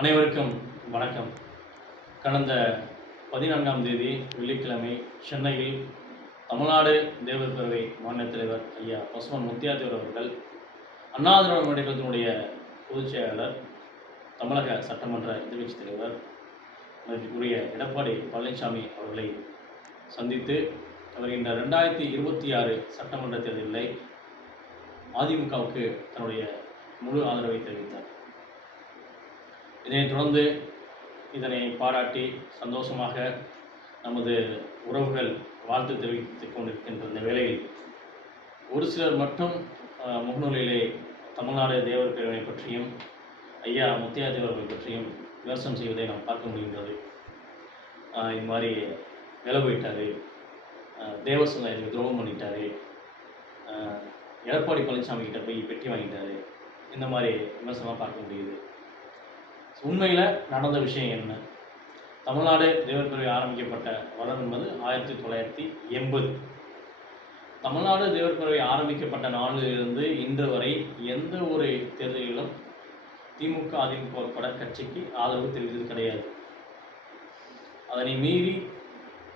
அனைவருக்கும் வணக்கம். கடந்த பதினான்காம் தேதி வெள்ளிக்கிழமை சென்னையில் தமிழ்நாடு தேவர் பேரவை மாநில தலைவர் ஐயா பசுமன் முத்தியாத்தேவர் அவர்கள் அண்ணா திராவிட பொதுச் செயலாளர் தமிழக சட்டமன்ற எதிர்க்கட்சித் தலைவர் மதிப்புக்குரிய எடப்பாடி பழனிசாமி அவர்களை சந்தித்து வருகின்ற ரெண்டாயிரத்தி இருபத்தி ஆறு சட்டமன்ற தேர்தலில் அதிமுகவுக்கு தன்னுடைய முழு ஆதரவை தெரிவித்தார். இதனைத் தொடர்ந்து இதனை பாராட்டி சந்தோஷமாக நமது உறவுகள் வாழ்த்து தெரிவித்துக் கொண்டிருக்கின்ற இந்த வேளையில் ஒரு சிலர் மட்டும் முகநூலிலே தமிழ்நாடு தேவர் பேரவை பற்றியும் ஐயா முத்தியா தேவர்கள் பற்றியும் விமர்சனம் செய்வதை நாம் பார்க்க முடிகின்றது. இது மாதிரி விலை போயிட்டாரு. அஹ், தேவ சமுதாயத்துக்கு துரோகம் பண்ணிட்டாரு எடப்பாடி பழனிசாமி கிட்ட போய் பெட்டி வாங்கிட்டாரு. இந்த மாதிரி விமர்சனமாக பார்க்க முடியுது. உண்மையில் நடந்த விஷயம் என்ன? தமிழ்நாடு தேவர் ஆரம்பிக்கப்பட்ட வருடம் என்பது ஆயிரத்தி தொள்ளாயிரத்தி எண்பது. தமிழ்நாடு தேவர் ஆரம்பிக்கப்பட்ட நாளிலிருந்து இன்று வரை எந்த ஒரு தேர்தலிலும் திமுக அதிமுக உட்பட கட்சிக்கு ஆதரவு தெரிவித்தது கிடையாது. அதனை மீறி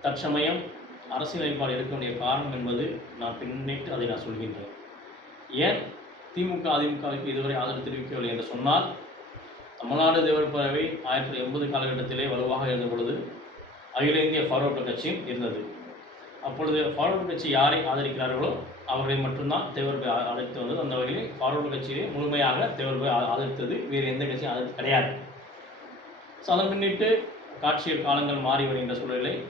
தற்சமயம் அரசியல் நிலைப்பாடு எடுக்க வேண்டிய காரணம் என்பது நான் பின்னிட்டு அதை நான் சொல்கின்றேன். ஏன் திமுக அதிமுகவுக்கு இதுவரை ஆதரவு தெரிவிக்கவில்லை என்று சொன்னால் தமிழ்நாடு தேவர் பேரவை ஆயிரத்தி தொள்ளாயிரத்தி எண்பது காலகட்டத்திலே வலுவாக இருந்த பொழுது அகில இந்திய ஃபார்வர்டு கட்சியும் இருந்தது. அப்பொழுது ஃபார்வர்டு கட்சி யாரை ஆதரிக்கிறார்களோ அவர்களை மட்டும்தான் தேவர் போய் ஆதரித்து வந்தது. அந்த வகையில் ஃபார்வர்டு கட்சியிலே முழுமையாக தேவர் போய் ஆ- ஆதரித்தது. வேறு எந்த கட்சியும் ஆதரித்து கிடையாது. ஸோ அதன் பின்னிட்டு காட்சியல் காலங்கள் மாறி வருகின்ற சூழலை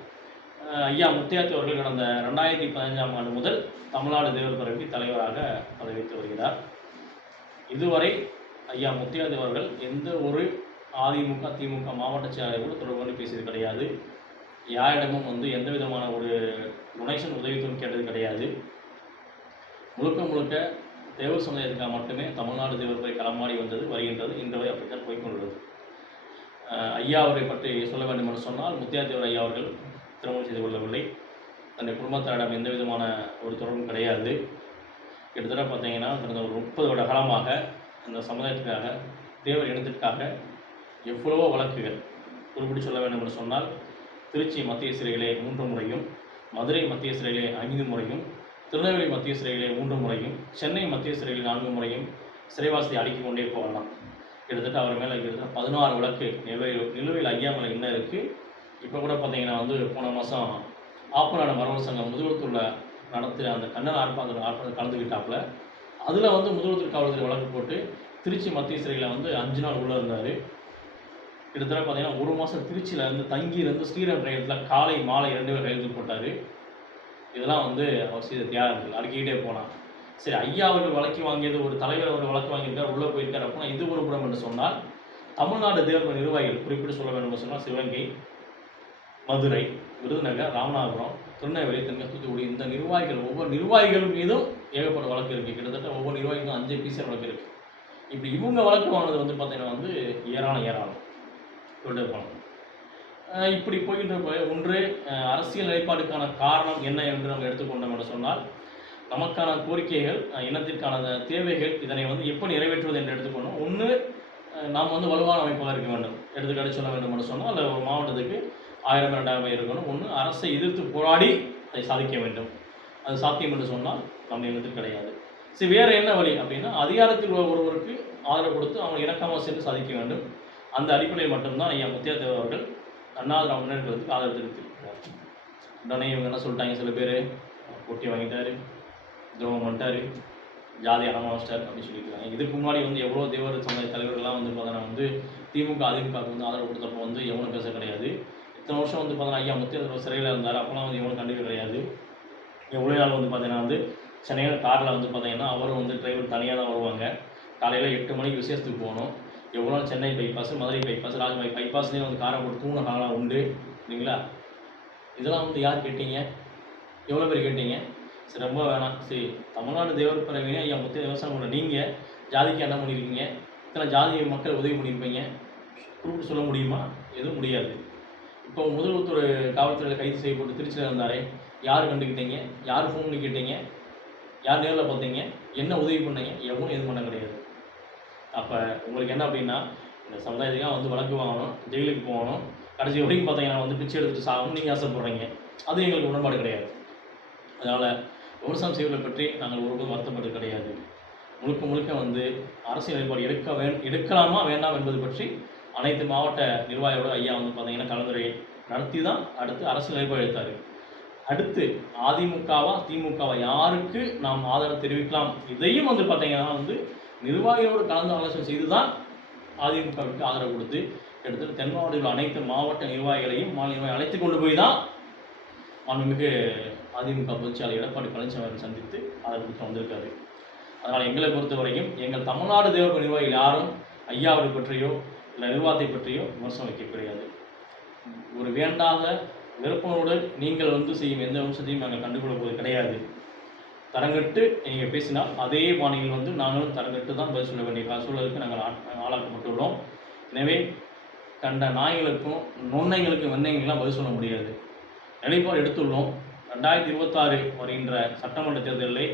ஐயா முத்தையாத்தி அவர்கள் கடந்த ரெண்டாயிரத்தி பதினஞ்சாம் ஆண்டு முதல் தமிழ்நாடு தேவர் பேரவைக்கு தலைவராக பதவித்து வருகிறார். இதுவரை ஐயா முத்தியாதேவ் அவர்கள் எந்த ஒரு அதிமுக திமுக மாவட்ட செயலாளர் கூட தொடர்பு கொண்டு பேசியது கிடையாது. யாரிடமும் வந்து எந்த விதமான ஒரு டொனேஷன் உதவித்தொகை கேட்டது கிடையாது. முழுக்க முழுக்க தேவர் சமுதாயத்துக்காக மட்டுமே தமிழ்நாடு தேவர் போய் களமாடி வந்தது வருகின்றது. இன்று வரை அப்படித்தான் போய்கொண்டுள்ளது ஐயா அவரை பற்றி சொல்ல வேண்டும் என்று சொன்னால் முத்தியாதேவர் ஐயா அவர்கள் திருமணம் செய்து கொள்ளவில்லை. தன்னுடைய குடும்பத்தாரிடம் எந்த விதமான ஒரு தொடர்பும் கிடையாது. கிட்டத்தட்ட பார்த்தீங்கன்னா கடந்த ஒரு முப்பது வருட காலமாக அந்த சமுதாயத்துக்காக தேவர் இனத்திற்காக எவ்வளவோ வழக்குகள். குறிப்பிட்டு சொல்ல வேண்டும் என்று சொன்னால் திருச்சி மத்திய சிறையிலே மூன்று முறையும் மதுரை மத்திய சிறையிலே ஐந்து முறையும் திருநெல்வேலி மத்திய சிறையிலே மூன்று முறையும் சென்னை மத்திய சிறையில் நான்கு முறையும் சிறைவாசத்தை அடுக்கிக் கொண்டே போகலாம். கிட்டத்தட்ட அவர் மேலே கிட்டத்தட்ட பதினாறு வழக்கு நிலுவையில் நிலுவையில் ஐயா என்ன இருக்குது இப்போ கூட பார்த்தீங்கன்னா வந்து போன மாதம் ஆப்பநாடு மரபு சங்கம் முதுகுளத்தூரில் நடத்துகிற அந்த கண்ணன் ஆர்ப்பாட்டம் ஆர்ப்பாட்டம் கலந்துக்கிட்டாப்புல அதில் வந்து முதல்வர் காவல்துறை வழக்கு போட்டு திருச்சி மத்திய சிறையில் வந்து அஞ்சு நாள் உள்ளே இருந்தார். கிட்டத்தட்ட பார்த்தீங்கன்னா ஒரு மாதம் திருச்சியில் இருந்து தங்கி இருந்து ஸ்ரீராம் ரயிலத்தில் காலை மாலை ரெண்டு பேர் கையெழுத்து போட்டார். இதெல்லாம் வந்து அவர் செய்த தியாகங்கள். அடுக்கிக்கிட்டே போனான். சரி ஐயா அவர்கள் வழக்கு வாங்கியது ஒரு தலைவர் அவர்கள் வழக்கு வாங்கியிருக்கார் உள்ளே போயிருக்கார் அப்படின்னா இது ஒரு புறம் என்று சொன்னால் தமிழ்நாடு தேர்வு நிர்வாகிகள் குறிப்பிட்டு சொல்ல வேண்டும் என்று சொன்னால் சிவகங்கை மதுரை விருதுநகர் ராமநாதபுரம் திருநெல்வேலி தென்காசி தூத்துக்குடி இந்த நிர்வாகிகள் ஒவ்வொரு நிர்வாகிகள் மீதும் ஏகப்பட்ட வழக்கு இருக்குது கிட்டத்தட்ட ஒவ்வொரு நிர்வாகிக்கும் அஞ்சு பிசிஆர் வழக்கு இருக்குது இப்படி இவங்க வழக்கு வாங்கினது வந்து பார்த்தீங்கன்னா வந்து ஏராளம் ஏராளம். சொல்லிட்டு போகலாம் இப்படி போகின்ற ஒன்று அரசியல் நிலைப்பாடுக்கான காரணம் என்ன என்று நம்ம எடுத்துக்கொண்டோம் என்று சொன்னால் நமக்கான கோரிக்கைகள் இனத்திற்கான தேவைகள் இதனை வந்து எப்படி நிறைவேற்றுவது என்று எடுத்துக்கொண்டோம். ஒன்று நாம் வந்து வலுவான அமைப்பாக இருக்க வேண்டும். எடுத்துக்காட்டு சொல்ல வேண்டும் என்று சொன்னால் அதில் ஒரு மாவட்டத்துக்கு ஆயிரம் ரெண்டாயிரம் இருக்கணும். ஒன்று அரசை எதிர்த்து போராடி அதை சாதிக்க வேண்டும். அது சாத்தியம் என்று சொன்னால் நம்ம இனத்தில் கிடையாது. சரி வேறு என்ன வழி அப்படின்னா அதிகாரத்தில் உள்ள ஒருவருக்கு ஆதரவு கொடுத்து அவங்க இணக்கமாக சென்று சாதிக்க வேண்டும். அந்த அடிப்படையில் மட்டும்தான் ஐயா முத்தியாத்தேவர் அவர்கள் அண்ணா முன்னேற்றத்துக்கு ஆதரவு தெரிவித்திருக்கிறார். உடனே இவங்க என்ன சொல்லிட்டாங்க? சில பேர் போட்டி வாங்கிட்டாரு துரோகம் பண்ணிட்டாரு ஜாதி அனமாச்சிட்டார் அப்படின்னு சொல்லியிருக்காங்க இதுக்கு முன்னாடி வந்து எவ்வளோ தேவர் சமுதாய தலைவர்கள்லாம் வந்து பார்த்தோன்னா வந்து திமுக அதிமுகவுக்கு வந்து ஆதரவு கொடுத்தப்போ வந்து எவனும் பேச கிடையாது. இத்தனை வருஷம் வந்து பார்த்தோன்னா ஐயா முத்தியாத்தேவர் சிறையில் இருந்தார். அப்போலாம் வந்து எவனும் கண்டிப்பாக கிடையாது. எவ்வளோ நாள் வந்து பார்த்தீங்கன்னா வந்து சென்னையில் காரில் வந்து பார்த்தீங்கன்னா அவரும் வந்து டிரைவர் தனியாக தான் வருவாங்க. காலையில் எட்டு மணிக்கு விசேஷத்துக்கு போகணும். எவ்வளோ சென்னை பைபாஸ் மதுரை பைபாஸ் ராஜபாய் பைபாஸ்லேயும் வந்து காரை போட்டு தூண காலம் உண்டு. இல்லைங்களா? இதெல்லாம் வந்து யார் கேட்டீங்க? எவ்வளோ பேர் கேட்டீங்க? சரி ரொம்ப வேணாம். சரி தமிழ்நாடு தேவர் பிறவினே ஐயா மொத்த விவசாயம் பண்ண நீங்கள் ஜாதிக்கு என்ன பண்ணியிருக்கீங்க இத்தனை ஜாதி மக்கள் உதவி பண்ணியிருப்பீங்க குறிப்பிட்டு சொல்ல முடியுமா? எதுவும் முடியாது. இப்போ முதல்வர் காவல்துறையில் கைது செய்யப்பட்டு திருச்சியில் இருந்தாரே யார் கண்டுக்கிட்டீங்க யார் ஃபோன் கேட்டீங்க? யார் நேரில் பார்த்தீங்க? என்ன உதவி பண்ணீங்க? எவ்வளோ எதுவும் பண்ண கிடையாது. அப்போ உங்களுக்கு என்ன அப்படின்னா இந்த சமுதாயத்துக்காக வந்து வழக்கு வாங்கணும் ஜெயிலுக்கு போகணும். கடைசி வரைக்கும் பார்த்தீங்கன்னா வந்து பிச்சை எடுத்துட்டு சாகணும் நீங்கள் ஆசைப்படுறீங்க. அது எங்களுக்கு உடன்பாடு கிடையாது. அதனால் விவசாயம் செய்வதை பற்றி நாங்கள் ஒருபோதும் வருத்தப்பட்டு கிடையாது. முழுக்க முழுக்க வந்து அரசியல் நிலைப்பாடு எடுக்க வே எடுக்கலாமா வேண்டாம் என்பது பற்றி அனைத்து மாவட்ட நிர்வாகியோட ஐயா வந்து பார்த்தீங்கன்னா கலந்துரை நடத்தி தான் அடுத்து அரசு நிலைப்பாடு எடுத்தார் அடுத்து அதிமுகவா திமுகவா யாருக்கு நாம் ஆதரவு தெரிவிக்கலாம்? இதையும் வந்து பார்த்தீங்கன்னா வந்து நிர்வாகிகளோடு கலந்து ஆலோசனை செய்து தான் அதிமுகவுக்கு ஆதரவு கொடுத்து கிட்டத்தட்ட தென் மாவட்டத்தில் அனைத்து மாவட்ட நிர்வாகிகளையும் மாநில நிர்வாகி அழைத்து கொண்டு போய் தான் மாண்புமிகு அதிமுக பொதுச்செயலாளர் எடப்பாடி பழனிசாமி அவர்கள் சந்தித்து ஆதரவு கொடுத்து வந்திருக்காரு. அதனால் எங்களை பொறுத்த வரைக்கும் எங்கள் தமிழ்நாடு தேவர்கள் நிர்வாகிகள் யாரும் ஐயாவை பற்றியோ இல்லை நிர்வாகத்தை பற்றியோ விமர்சனம் வைக்க கிடையாது ஒரு வேண்டாத வெறுப்பனோடு நீங்கள் வந்து செய்யும் எந்த விமர்சனத்தையும் நாங்கள் கண்டுகொள்ள போவது கிடையாது. தரங்கட்டு நீங்கள் பேசினால் அதே பாணியில் வந்து நாங்களும் தரங்கட்டு தான் பதில் சொல்ல வேண்டிய சூழலுக்கு நாங்கள் ஆளாக்கப்பட்டுள்ளோம். எனவே கண்ட நாய்களுக்கும் நுண்ணைகளுக்கும் வெண்ணைங்களுக்கெல்லாம் பதில் சொல்ல முடியாது. நிலைப்பாடு எடுத்துள்ளோம். ரெண்டாயிரத்தி இருபத்தாறு வருகின்ற சட்டமன்ற தேர்தலில்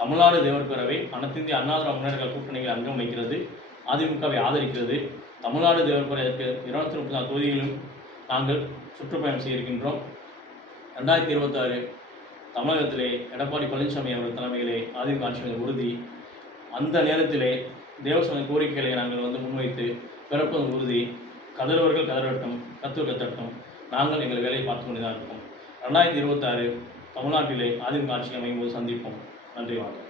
தமிழ்நாடு தேவர் பேரவை அனைத்திந்திய அண்ணா திராவிட முன்னேற்ற கழக கூட்டணியில் அங்கம் வைக்கிறது அதிமுகவை ஆதரிக்கிறது. தமிழ்நாடு தேவர் இருபத்தி இருநூத்தி முப்பத்தி நாலு தொகுதிகளிலும் நாங்கள் சுற்றுப்பயணம் செய்திருக்கின்றோம். ரெண்டாயிரத்தி இருபத்தாறு தமிழகத்திலே எடப்பாடி பழனிசாமி அவர்கள் தலைமையிலே அதிமுக ஆட்சி உறுதி. அந்த நேரத்திலே தேவசன கோரிக்கைகளை நாங்கள் வந்து முன்வைத்து பிறப்பது உறுதி. கதறுவர்கள் கதறட்டும் கத்து கத்தட்டும் நாங்கள் எங்கள் வேலையை பார்த்து கொண்டு தான் இருக்கோம் ரெண்டாயிரத்தி இருபத்தாறு தமிழ்நாட்டிலே அதிமுக ஆட்சி அமையும் போது சந்திப்போம். நன்றி வணக்கம்.